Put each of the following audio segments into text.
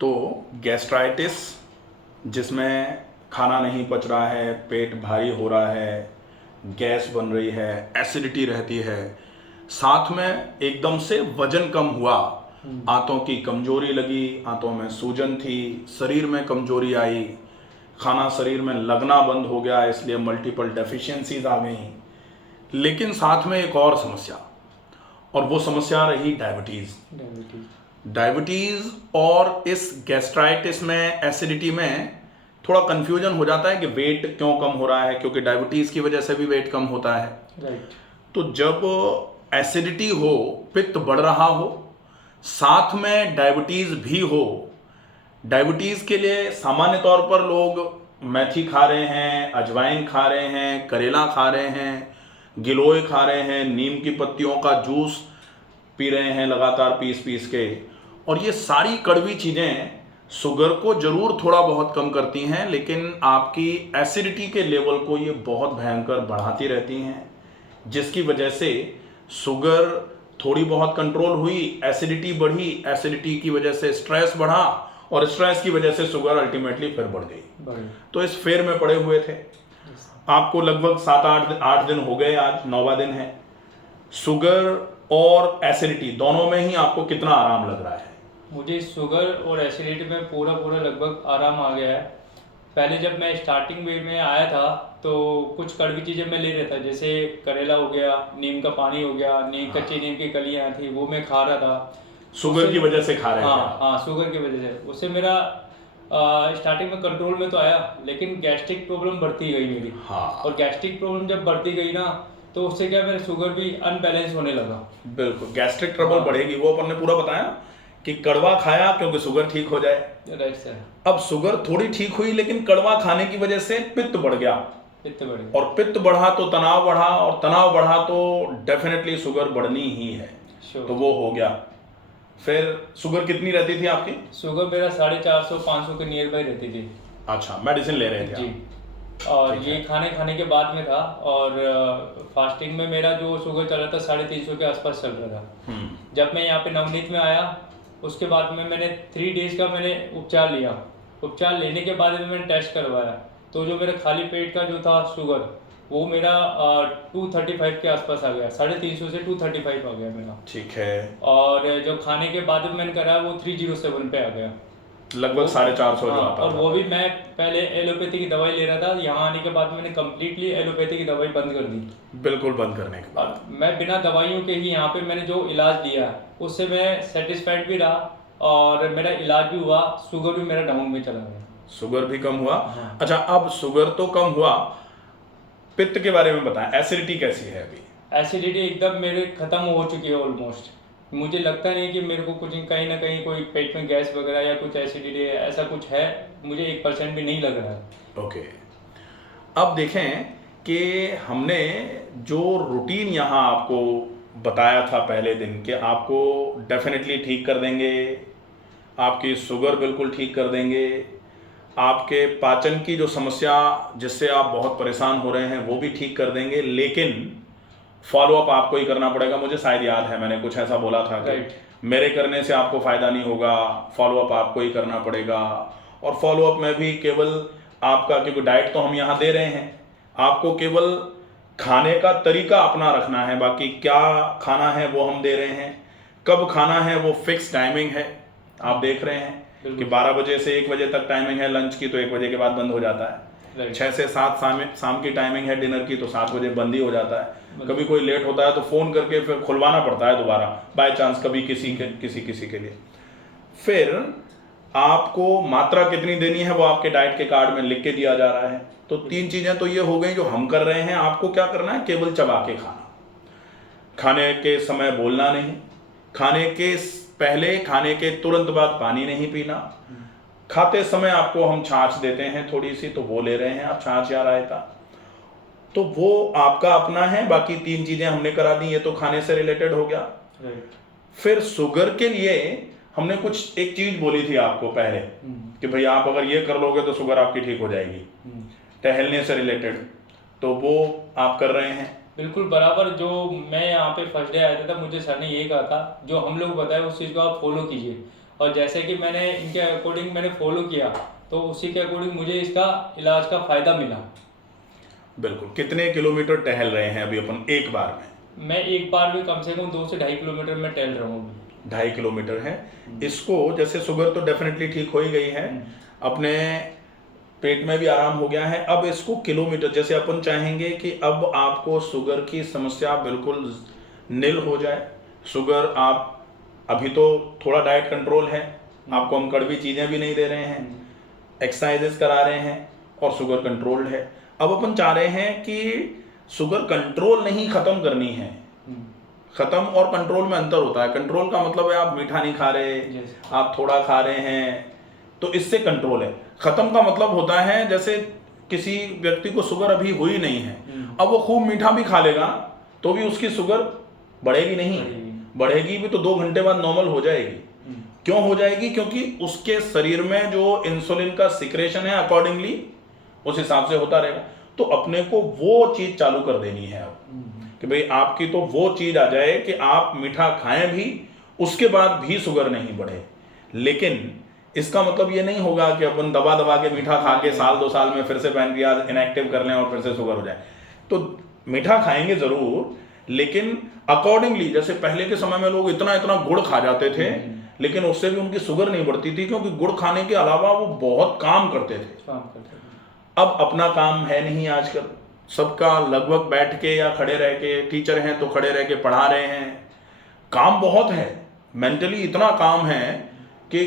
तो गैस्ट्राइटिस जिसमें खाना नहीं पच रहा है, पेट भारी हो रहा है, गैस बन रही है, एसिडिटी रहती है, साथ में एकदम से वजन कम हुआ, आंतों की कमजोरी लगी, आंतों में सूजन थी, शरीर में कमजोरी आई, खाना शरीर में लगना बंद हो गया, इसलिए मल्टीपल डेफिशिएंसीज आ गई। लेकिन साथ में एक और समस्या, और वो समस्या रही डायबिटीज। डायबिटीज और इस गैस्ट्राइटिस में, एसिडिटी में थोड़ा कंफ्यूजन हो जाता है कि वेट क्यों कम हो रहा है, क्योंकि डायबिटीज की वजह से भी वेट कम होता है। राइट। तो जब एसिडिटी हो, पित्त बढ़ रहा हो, साथ में डायबिटीज भी हो, डायबिटीज के लिए सामान्य तौर पर लोग मेथी खा रहे हैं, अजवाइन खा रहे हैं, करेला खा रहे हैं, गिलोय खा रहे हैं, नीम की पत्तियों का जूस पी रहे हैं लगातार पीस पीस के, और ये सारी कड़वी चीज़ें शुगर को जरूर थोड़ा बहुत कम करती हैं, लेकिन आपकी एसिडिटी के लेवल को ये बहुत भयंकर बढ़ाती रहती हैं, जिसकी वजह से शुगर थोड़ी बहुत कंट्रोल हुई, एसिडिटी बढ़ी, एसिडिटी की वजह से स्ट्रेस बढ़ा, और स्ट्रेस की वजह से शुगर अल्टीमेटली फिर बढ़ गई। तो इस फेर में पड़े हुए थे। आपको लगभग 7-8 दिन हो गए, आज 9वां दिन है। शुगर और एसिडिटी दोनों में ही आपको कितना आराम लग रहा है? मुझे शुगर और एसिडिटी में पूरा लगभग आराम आ गया है। पहले जब मैं स्टार्टिंग वे में आया था तो कुछ कड़वी चीज़ें मैं ले रहा था, जैसे करेला हो गया, नीम का पानी हो गया, कच्ची नीम की कलियाँ थी वो मैं खा रहा था। शुगर की वजह से खा रहे थे? हाँ, शुगर की वजह से। उससे मेरा स्टार्टिंग में कंट्रोल में तो आया, लेकिन गैस्ट्रिक प्रॉब्लम बढ़ती गई मेरी। हाँ। और गैस्ट्रिक प्रॉब्लम जब बढ़ती गई ना, तो उससे क्या मेरा शुगर भी अनबैलेंस होने लगा। बिल्कुल, गैस्ट्रिक ट्रबल बढ़ेगी। वो अपन ने पूरा बताया कि कड़वा खाया क्योंकि शुगर ठीक हो जाए। Right sir. अब शुगर थोड़ी ठीक हुई, लेकिन कड़वा खाने की वजह से पित्त बढ़ गया, और पित्त बढ़ा तो तनाव बढ़ा, और तनाव बढ़ा तो डेफिनेटली शुगर बढ़नी ही है। तो वो हो गया। फिर शुगर कितनी रहती थी आपकी? शुगर मेरा 450-500 के नियर बाई रहती थी। अच्छा, मेडिसिन ले रहे थे जी। और ये खाने के बाद में था, और फास्टिंग में मेरा जो शुगर चल रहा था 350 के आसपास चल रहा था। जब मैं यहाँ पे नवनीत में आया, उसके बाद में मैंने 3 डेज का मैंने उपचार लिया। उपचार लेने के बाद में मैंने टेस्ट करवाया, तो जो मेरा खाली पेट का जो था शुगर, वो मेरा 235 के आसपास आ गया। 350 से 235 आ गया मेरा। ठीक है। और जो खाने के बाद में मैंने कराया वो 307 पे आ गया, लगभग 450 जो आता और वो भी मैं पहले एलोपैथी की दवाई ले रहा था। यहाँ आने के बाद मैंने कम्प्लीटली एलोपैथी की दवाई बंद कर दी। बिल्कुल बंद करने के बाद मैं बिना दवाइयों के ही यहाँ पे मैंने जो इलाज लिया उससे मैं सेटिस्फाइड भी रहा, और मेरा इलाज भी हुआ। शुगर भी मेरा डाउन में चला गया। शुगर भी कम हुआ। अच्छा, अब शुगर तो कम हुआ, पित्त के बारे में बताएं, एसिडिटी कैसी है अभी? एसिडिटी एकदम मेरे खत्म हो चुकी है ऑलमोस्ट। मुझे लगता नहीं कि मेरे को कुछ कहीं ना कहीं कोई पेट में गैस वगैरह या कुछ एसिडिटी ऐसा कुछ है, मुझे 1% भी नहीं लग रहा है। ओके। अब देखें कि हमने जो रूटीन यहाँ आपको बताया था पहले दिन, कि आपको डेफिनेटली ठीक कर देंगे, आपकी शुगर बिल्कुल ठीक कर देंगे, आपके पाचन की जो समस्या जिससे आप बहुत परेशान हो रहे हैं वो भी ठीक कर देंगे, लेकिन फॉलोअप आपको ही करना पड़ेगा। मुझे शायद याद है मैंने कुछ ऐसा बोला था कि मेरे करने से आपको फ़ायदा नहीं होगा, फॉलोअप आपको ही करना पड़ेगा। और फॉलोअप में भी केवल आपका, क्योंकि डाइट तो हम यहाँ दे रहे हैं, आपको केवल खाने का तरीका अपना रखना है, बाकी क्या खाना है वो हम दे रहे हैं। कब खाना है वो फिक्स टाइमिंग है, आप देख रहे हैं कि 12 बजे से 1 बजे तक टाइमिंग है लंच की, तो 1 बजे के बाद बंद हो जाता है। 6 से 7 शाम की टाइमिंग है डिनर की, तो 7 बजे बंद ही हो जाता है। कभी कोई लेट होता है तो फ़ोन करके फिर खुलवाना पड़ता है दोबारा, बाय चांस कभी किसी के लिए। फिर आपको मात्रा कितनी देनी है वो आपके डाइट के कार्ड में लिख के दिया जा रहा है। तो 3 चीज़ें तो ये हो गई जो हम कर रहे हैं। आपको क्या करना है? केवल चबा के खाना, खाने के समय बोलना नहीं, खाने के पहले, खाने के तुरंत बाद पानी नहीं पीना, खाते समय आपको हम छाछ देते हैं थोड़ी सी, तो वो ले रहे हैं आप, छाछ या रायता, तो वो आपका अपना है। बाकी 3 चीजें हमने करा दी, ये तो खाने से रिलेटेड हो गया। फिर शुगर के लिए हमने कुछ एक चीज बोली थी आपको पहले कि भाई आप अगर ये कर लोगे तो शुगर आपकी ठीक हो जाएगी, टहलने से रिलेटेड, तो वो आप कर रहे हैं? बिल्कुल बराबर। जो मैं यहाँ पे फर्स्ट डे आया था मुझे सर ने ये कहा था, जो हम लोग बताए उस चीज़ को आप फॉलो कीजिए। और जैसे कि मैंने इनके अकॉर्डिंग मैंने फॉलो किया तो उसी के अकॉर्डिंग मुझे इसका इलाज का फ़ायदा मिला। बिल्कुल। कितने किलोमीटर टहल रहे हैं अभी अपन एक बार में? मैं एक बार में कम से कम 2 से 2.5 किलोमीटर में टहल रहा हूँ। 2.5 किलोमीटर है। इसको जैसे शुगर तो डेफिनेटली ठीक हो ही गई है, अपने पेट में भी आराम हो गया है, अब इसको किलोमीटर, जैसे अपन चाहेंगे कि अब आपको शुगर की समस्या बिल्कुल निल हो जाए। शुगर आप अभी तो थोड़ा डाइट कंट्रोल है, आपको हम कड़वी चीज़ें भी नहीं दे रहे हैं, एक्सरसाइजेस करा रहे हैं और शुगर कंट्रोल्ड है। अब अपन चाह रहे हैं कि शुगर कंट्रोल नहीं ख़त्म करनी है। ख़त्म और कंट्रोल में अंतर होता है। कंट्रोल का मतलब है आप मीठा नहीं खा रहे, आप थोड़ा खा रहे हैं, तो इससे कंट्रोल है। ख़त्म का मतलब होता है जैसे किसी व्यक्ति को शुगर अभी हुई नहीं है, अब वो खूब मीठा भी खा लेगा तो भी उसकी शुगर बढ़ेगी नहीं, बढ़ेगी भी तो 2 घंटे बाद नॉर्मल हो जाएगी। क्यों हो जाएगी? क्योंकि उसके शरीर में जो इंसुलिन का सिक्रेशन है अकॉर्डिंगली उस हिसाब से होता रहेगा। तो अपने को वो चीज़ चालू कर देनी है अब कि भाई आपकी तो वो चीज़ आ जाए कि आप मीठा खाएं भी, उसके बाद भी शुगर नहीं बढ़े। लेकिन इसका मतलब ये नहीं होगा कि अपन दबा दबा के मीठा खा के साल 2 साल में फिर से पैनक्रियाज इनएक्टिव कर लें और फिर से शुगर हो जाए। तो मीठा खाएंगे ज़रूर, लेकिन अकॉर्डिंगली। जैसे पहले के समय में लोग इतना इतना गुड़ खा जाते थे, लेकिन उससे भी उनकी शुगर नहीं बढ़ती थी, क्योंकि गुड़ खाने के अलावा वो बहुत काम करते थे। अब अपना काम है नहीं आजकल, सबका लगभग बैठ के या खड़े रह के, टीचर हैं तो खड़े रह के पढ़ा रहे हैं, काम बहुत है, मेंटली इतना काम है कि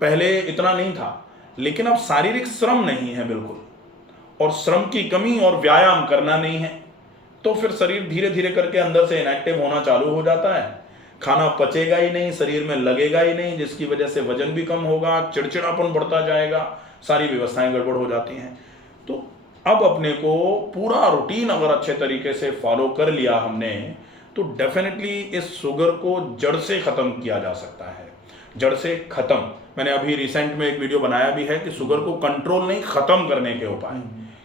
पहले इतना नहीं था। लेकिन अब शारीरिक श्रम नहीं है बिल्कुल, और श्रम की कमी और व्यायाम करना नहीं है, तो फिर शरीर धीरे धीरे करके अंदर से इनएक्टिव होना चालू हो जाता है। खाना पचेगा ही नहीं, शरीर में लगेगा ही नहीं, जिसकी वजह से वजन भी कम होगा, चिड़चिड़ापन बढ़ता जाएगा, सारी व्यवस्थाएं गड़बड़ हो जाती हैं। तो अब अपने को पूरा रूटीन अगर अच्छे तरीके से फॉलो कर लिया हमने, तो डेफिनेटली इस शुगर को जड़ से ख़त्म किया जा सकता है। जड़ से ख़त्म, मैंने अभी रिसेंट में एक वीडियो बनाया भी है कि शुगर को कंट्रोल नहीं, ख़त्म करने के उपाय,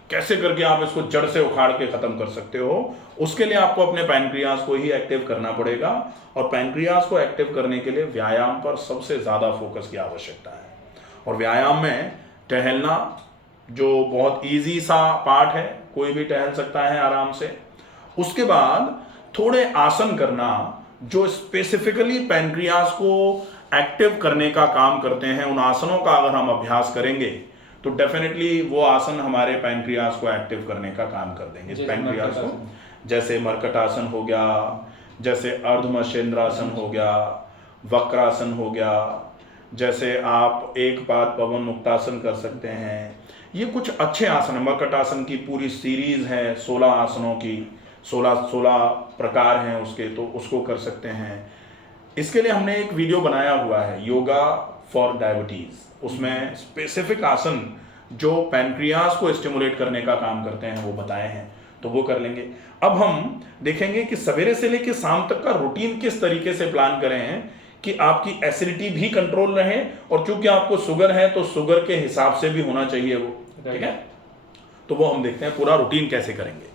कैसे करके आप इसको जड़ से उखाड़ के ख़त्म कर सकते हो। उसके लिए आपको अपने पैनक्रियाज को ही एक्टिव करना पड़ेगा, और पैनक्रियाज को एक्टिव करने के लिए व्यायाम पर सबसे ज़्यादा फोकस की आवश्यकता है। और व्यायाम में टहलना जो बहुत इजी सा पार्ट है, कोई भी टहल सकता है आराम से। उसके बाद थोड़े आसन करना जो स्पेसिफिकली पैनक्रियाज को एक्टिव करने का काम करते हैं, उन आसनों का अगर हम अभ्यास करेंगे तो डेफिनेटली वो आसन हमारे पैनक्रियाज को एक्टिव करने का काम कर देंगे। पैनक्रियाज को, जैसे मरकट आसन हो गया, जैसे अर्धमर्शेंद्रासन हो गया, वक्रासन हो गया, जैसे आप एक पाद पवन मुक्तासन कर सकते हैं। ये कुछ अच्छे आसन है। मरकट आसन की पूरी सीरीज है 16 आसनों की, 16 प्रकार हैं उसके, तो उसको कर सकते हैं। इसके लिए हमने एक वीडियो बनाया हुआ है, योगा फॉर डायबिटीज़। उसमें स्पेसिफिक आसन जो पैनक्रियाज को स्टिमुलेट करने का काम करते हैं वो बताए हैं, तो वो कर लेंगे। अब हम देखेंगे कि सवेरे से लेकर शाम तक का रूटीन किस तरीके से प्लान करें हैं कि आपकी एसिडिटी भी कंट्रोल रहे, और चूंकि आपको शुगर है तो शुगर के हिसाब से भी होना चाहिए वो, ठीक है। तो वो हम देखते हैं पूरा रूटीन कैसे करेंगे।